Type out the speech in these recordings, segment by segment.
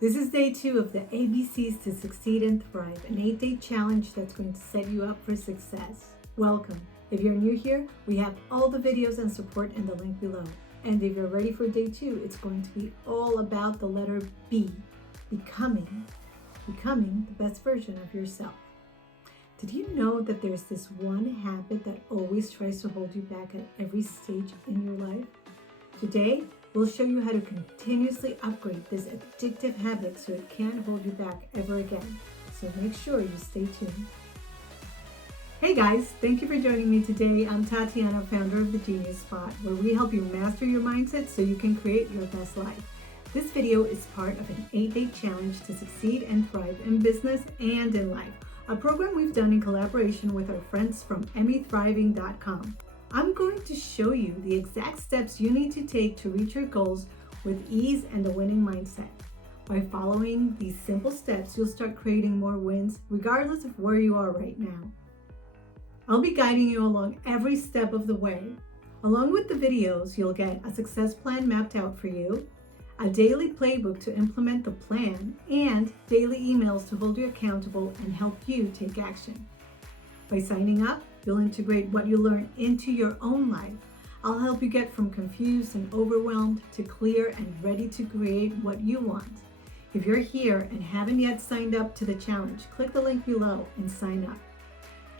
This is day 2 of the ABCs to Succeed and Thrive, an 8-day challenge that's going to set you up for success. Welcome. If you're new here, we have all the videos and support in the link below. And if you're ready for day 2, it's going to be all about the letter B, becoming the best version of yourself. Did you know that there's this one habit that always tries to hold you back at every stage in your life? Today, we'll show you how to continuously upgrade this addictive habit so it can't hold you back ever again. So make sure you stay tuned. Hey guys, thank you for joining me today. I'm Tatiana, founder of The Genius Spot, where we help you master your mindset so you can create your best life. This video is part of an 8-day challenge to succeed and thrive in business and in life, a program we've done in collaboration with our friends from EmmyThriving.com. I'm going to show you the exact steps you need to take to reach your goals with ease and a winning mindset. By following these simple steps, you'll start creating more wins regardless of where you are right now. I'll be guiding you along every step of the way. Along with the videos, you'll get a success plan mapped out for you, a daily playbook to implement the plan, and daily emails to hold you accountable and help you take action. By signing up, you'll integrate what you learn into your own life. I'll help you get from confused and overwhelmed to clear and ready to create what you want. If you're here and haven't yet signed up to the challenge, click the link below and sign up.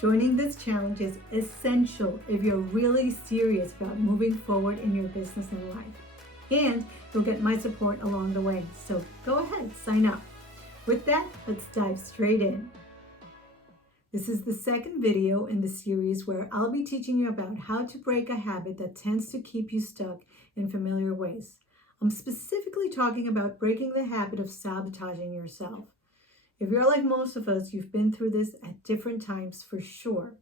Joining this challenge is essential if you're really serious about moving forward in your business and life. And you'll get my support along the way. So go ahead, sign up. With that, let's dive straight in. This is the second video in the series where I'll be teaching you about how to break a habit that tends to keep you stuck in familiar ways. I'm specifically talking about breaking the habit of sabotaging yourself. If you're like most of us, you've been through this at different times for sure.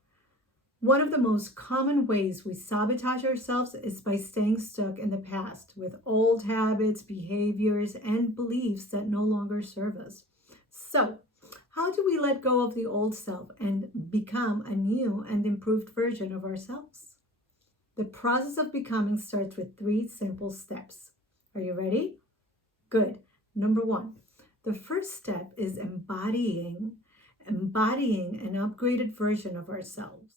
One of the most common ways we sabotage ourselves is by staying stuck in the past with old habits, behaviors, and beliefs that no longer serve us. So, how do we let go of the old self and become a new and improved version of ourselves? The process of becoming starts with 3 simple steps. Are you ready? Good. Number 1, the first step is embodying an upgraded version of ourselves.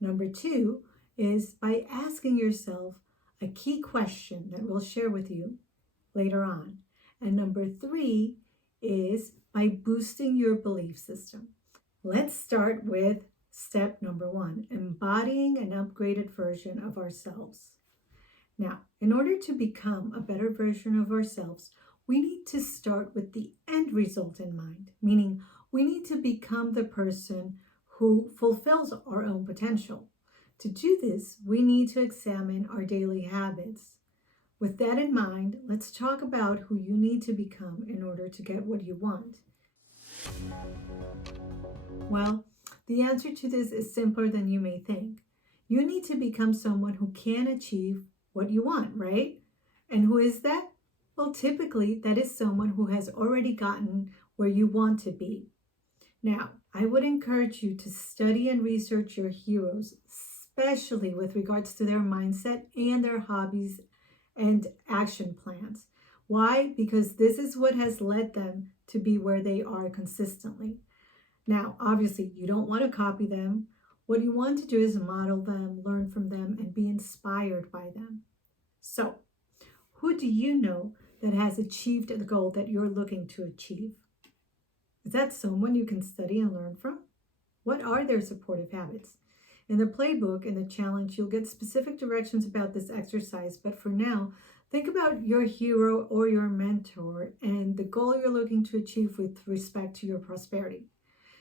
Number 2 is by asking yourself a key question that we'll share with you later on. And number 3 is by boosting your belief system. Let's start with step number 1, embodying an upgraded version of ourselves. Now, in order to become a better version of ourselves, we need to start with the end result in mind, meaning we need to become the person who fulfills our own potential. To do this, we need to examine our daily habits. With that in mind, let's talk about who you need to become in order to get what you want. Well, the answer to this is simpler than you may think. You need to become someone who can achieve what you want, right? And who is that? Well, typically, that is someone who has already gotten where you want to be. Now, I would encourage you to study and research your heroes, especially with regards to their mindset and their hobbies and action plans. Why? Because this is what has led them to be where they are consistently. Now, obviously, you don't want to copy them. What you want to do is model them, learn from them, and be inspired by them. So, who do you know that has achieved the goal that you're looking to achieve? Is that someone you can study and learn from? What are their supportive habits? In the playbook, in the challenge, you'll get specific directions about this exercise, but for now, think about your hero or your mentor and the goal you're looking to achieve with respect to your prosperity.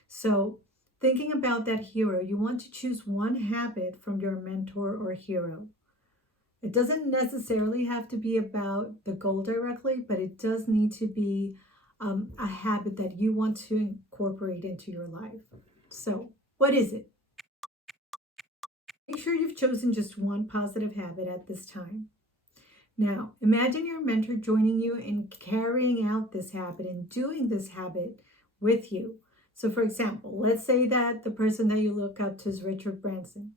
So, thinking about that hero, you want to choose one habit from your mentor or hero. It doesn't necessarily have to be about the goal directly, but it does need to be a habit that you want to incorporate into your life. So, what is it? Make sure you've chosen just one positive habit at this time. Now, imagine your mentor joining you in carrying out this habit and doing this habit with you. So, for example, let's say that the person that you look up to is Richard Branson.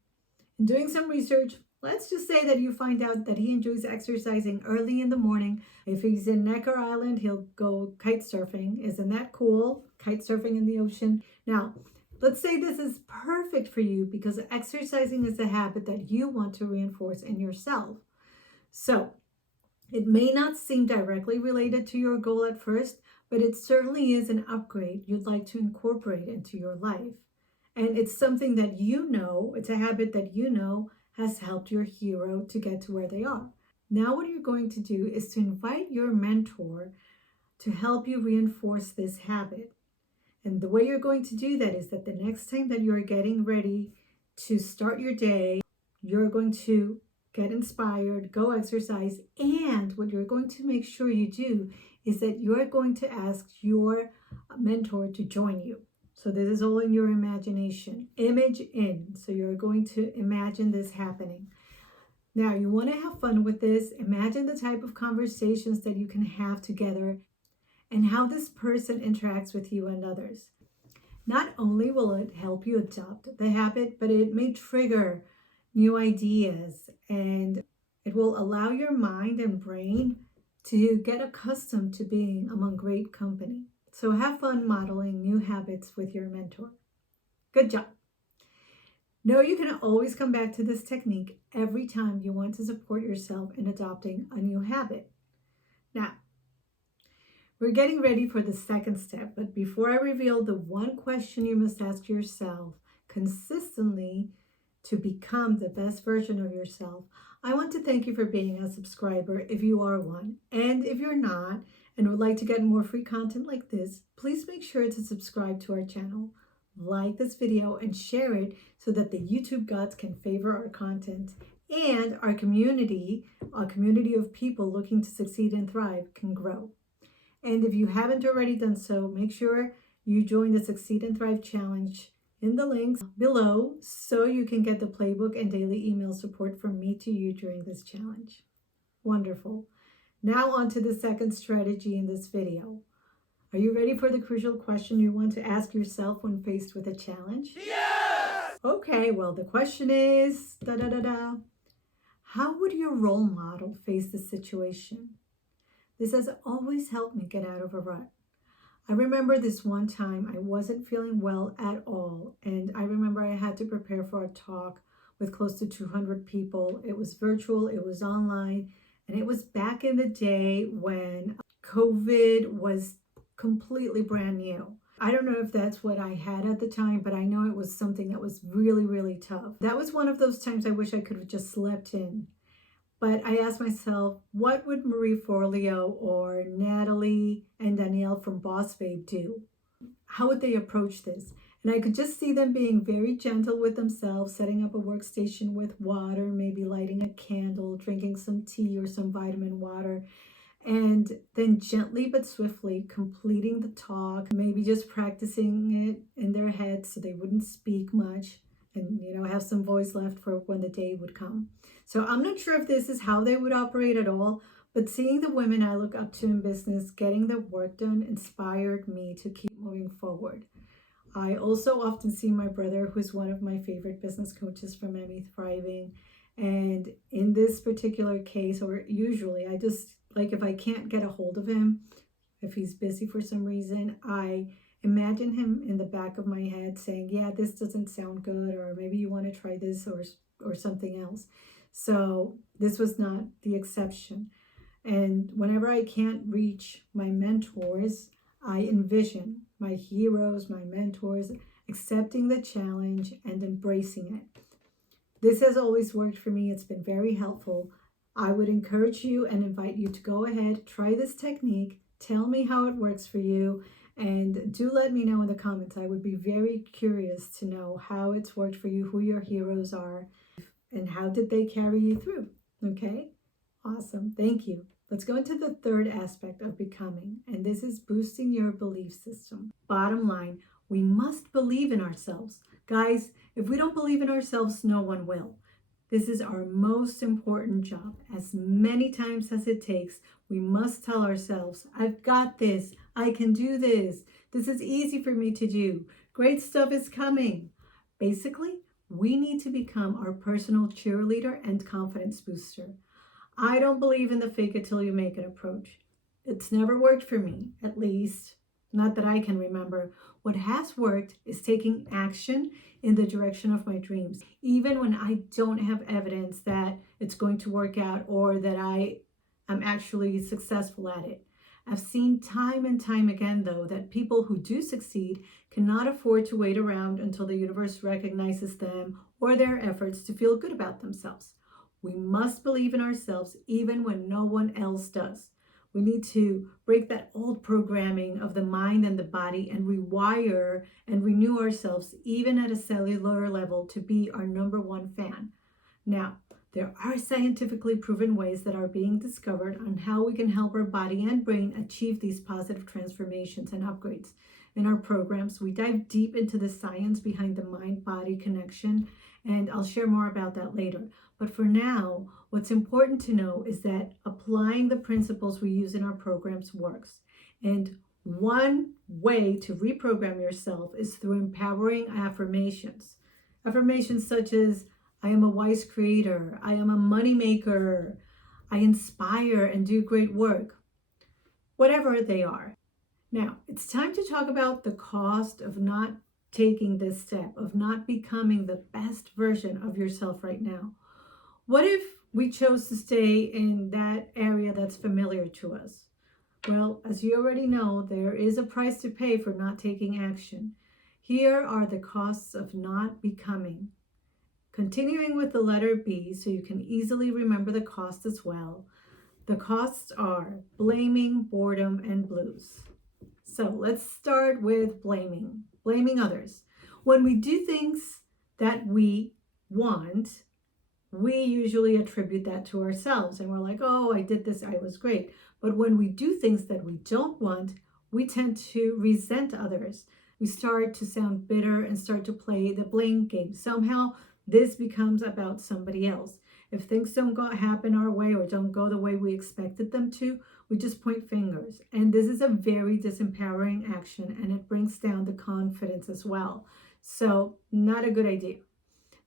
In doing some research, Let's just say that you find out that he enjoys exercising early in the morning. If he's in Necker Island, he'll go kite surfing. Isn't that cool? Kite surfing in the ocean. Now, let's say this is perfect for you because exercising is a habit that you want to reinforce in yourself. So, it may not seem directly related to your goal at first, but it certainly is an upgrade you'd like to incorporate into your life. And it's something that you know, it's a habit that you know has helped your hero to get to where they are. Now, what you're going to do is to invite your mentor to help you reinforce this habit. And the way you're going to do that is that the next time that you're getting ready to start your day, you're going to get inspired, go exercise, and what you're going to make sure you do is that you're going to ask your mentor to join you. So this is all in your imagination. Image in. So you're going to imagine this happening. Now, you want to have fun with this. Imagine the type of conversations that you can have together and how this person interacts with you and others. Not only will it help you adopt the habit, but it may trigger new ideas and it will allow your mind and brain to get accustomed to being among great company. So have fun modeling new habits with your mentor. Good job. Know you can always come back to this technique every time you want to support yourself in adopting a new habit. Now, we're getting ready for the second step, but before I reveal the one question you must ask yourself consistently to become the best version of yourself, I want to thank you for being a subscriber if you are one. And if you're not and would like to get more free content like this, please make sure to subscribe to our channel, like this video, and share it so that the YouTube gods can favor our content and our community, a community of people looking to succeed and thrive, can grow. And if you haven't already done so, make sure you join the Succeed and Thrive Challenge in the links below so you can get the playbook and daily email support from me to you during this challenge. Wonderful. Now on to the second strategy in this video. Are you ready for the crucial question you want to ask yourself when faced with a challenge? Yes! Okay, well, the question is, how would your role model face the situation? This has always helped me get out of a rut. I remember this one time I wasn't feeling well at all, and I remember I had to prepare for a talk with close to 200 people. It was virtual, it was online, and it was back in the day when COVID was completely brand new. I don't know if that's what I had at the time, but I know it was something that was really, really tough. That was one of those times I wish I could have just slept in. But I asked myself, what would Marie Forleo or Natalie and Danielle from Boss Babe do? How would they approach this? And I could just see them being very gentle with themselves, setting up a workstation with water, maybe lighting a candle, drinking some tea or some vitamin water, and then gently but swiftly completing the talk, maybe just practicing it in their heads so they wouldn't speak much and, have some voice left for when the day would come. So I'm not sure if this is how they would operate at all, but seeing the women I look up to in business getting their work done inspired me to keep moving forward. I also often see my brother, who's one of my favorite business coaches from Emmy Thriving. And in this particular case, or usually, I just, like, if I can't get a hold of him, if he's busy for some reason, I imagine him in the back of my head saying, yeah, this doesn't sound good, or maybe you want to try this or something else. So this was not the exception. And whenever I can't reach my mentors, I envision my heroes, my mentors, accepting the challenge and embracing it. This has always worked for me. It's been very helpful. I would encourage you and invite you to go ahead, try this technique, tell me how it works for you, and do let me know in the comments. I would be very curious to know how it's worked for you, who your heroes are, and how did they carry you through. Okay? Awesome. Thank you. Let's go into the third aspect of becoming, and this is boosting your belief system. Bottom line, we must believe in ourselves. Guys, if we don't believe in ourselves, no one will. This is our most important job. As many times as it takes, we must tell ourselves, I've got this. I can do this. This is easy for me to do. Great stuff is coming. Basically, We need to become our personal cheerleader and confidence booster. I don't believe in the fake it till you make it approach. It's never worked for me, at least not that I can remember. What has worked is taking action in the direction of my dreams, even when I don't have evidence that it's going to work out or that I am actually successful at it. I've seen time and time again, though, that people who do succeed cannot afford to wait around until the universe recognizes them or their efforts to feel good about themselves. We must believe in ourselves even when no one else does. We need to break that old programming of the mind and the body and rewire and renew ourselves, even at a cellular level, to be our number one fan. Now, there are scientifically proven ways that are being discovered on how we can help our body and brain achieve these positive transformations and upgrades. In our programs, we dive deep into the science behind the mind-body connection, and I'll share more about that later. But for now, what's important to know is that applying the principles we use in our programs works. And one way to reprogram yourself is through empowering affirmations. Affirmations such as, I am a wise creator, I am a moneymaker, I inspire and do great work, whatever they are. Now, it's time to talk about the cost of not taking this step, of not becoming the best version of yourself right now. What if we chose to stay in that area that's familiar to us? Well, as you already know, there is a price to pay for not taking action. Here are the costs of not becoming. Continuing with the letter B so you can easily remember the cost as well. The costs are blaming, boredom, and blues. So let's start with blaming others. When we do things that we want, we usually attribute that to ourselves and we're like, oh, I did this, I was great. But when we do things that we don't want, we tend to resent others. We start to sound bitter and start to play the blame game. Somehow this becomes about somebody else. If things don't happen our way or don't go the way we expected them to, we just point fingers. And this is a very disempowering action and it brings down the confidence as well. So not a good idea.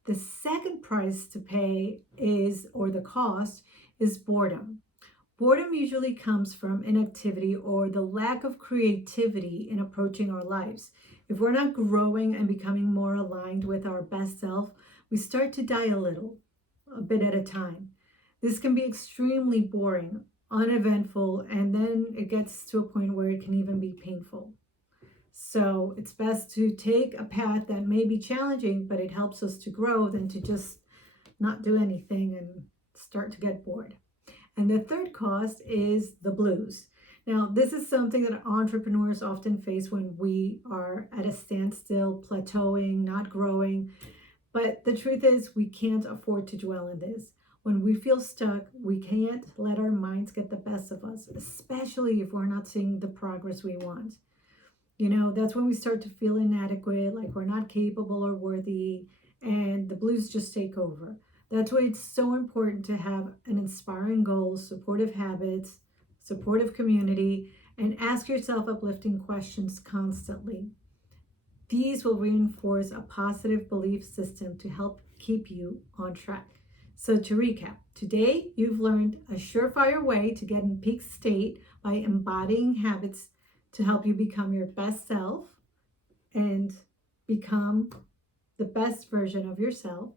The second price to pay is, or the cost, is boredom. Boredom usually comes from inactivity or the lack of creativity in approaching our lives. If we're not growing and becoming more aligned with our best self, we start to die a bit at a time. This can be extremely boring, uneventful, and then it gets to a point where it can even be painful. So it's best to take a path that may be challenging, but it helps us to grow than to just not do anything and start to get bored. And the third cost is the blues. Now, this is something that entrepreneurs often face when we are at a standstill, plateauing, not growing. But the truth is, we can't afford to dwell in this. When we feel stuck, we can't let our minds get the best of us, especially if we're not seeing the progress we want. You know, that's when we start to feel inadequate, like we're not capable or worthy, and the blues just take over. That's why it's so important to have an inspiring goal, supportive habits, supportive community, and ask yourself uplifting questions constantly. These will reinforce a positive belief system to help keep you on track. So to recap, today you've learned a surefire way to get in peak state by embodying habits to help you become your best self and become the best version of yourself.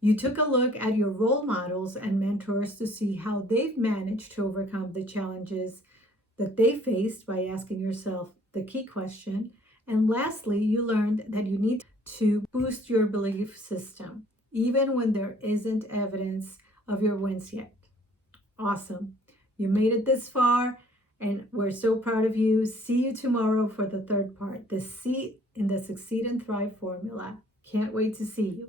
You took a look at your role models and mentors to see how they've managed to overcome the challenges that they faced by asking yourself the key question. And lastly, you learned that you need to boost your belief system, even when there isn't evidence of your wins yet. Awesome. You made it this far, and we're so proud of you. See you tomorrow for the third part, the C in the Succeed and Thrive formula. Can't wait to see you.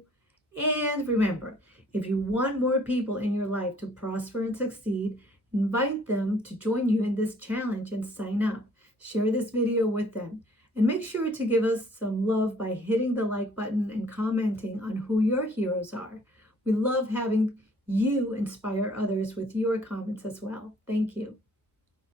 And remember, if you want more people in your life to prosper and succeed, invite them to join you in this challenge and sign up. Share this video with them. And make sure to give us some love by hitting the like button and commenting on who your heroes are. We love having you inspire others with your comments as well. Thank you.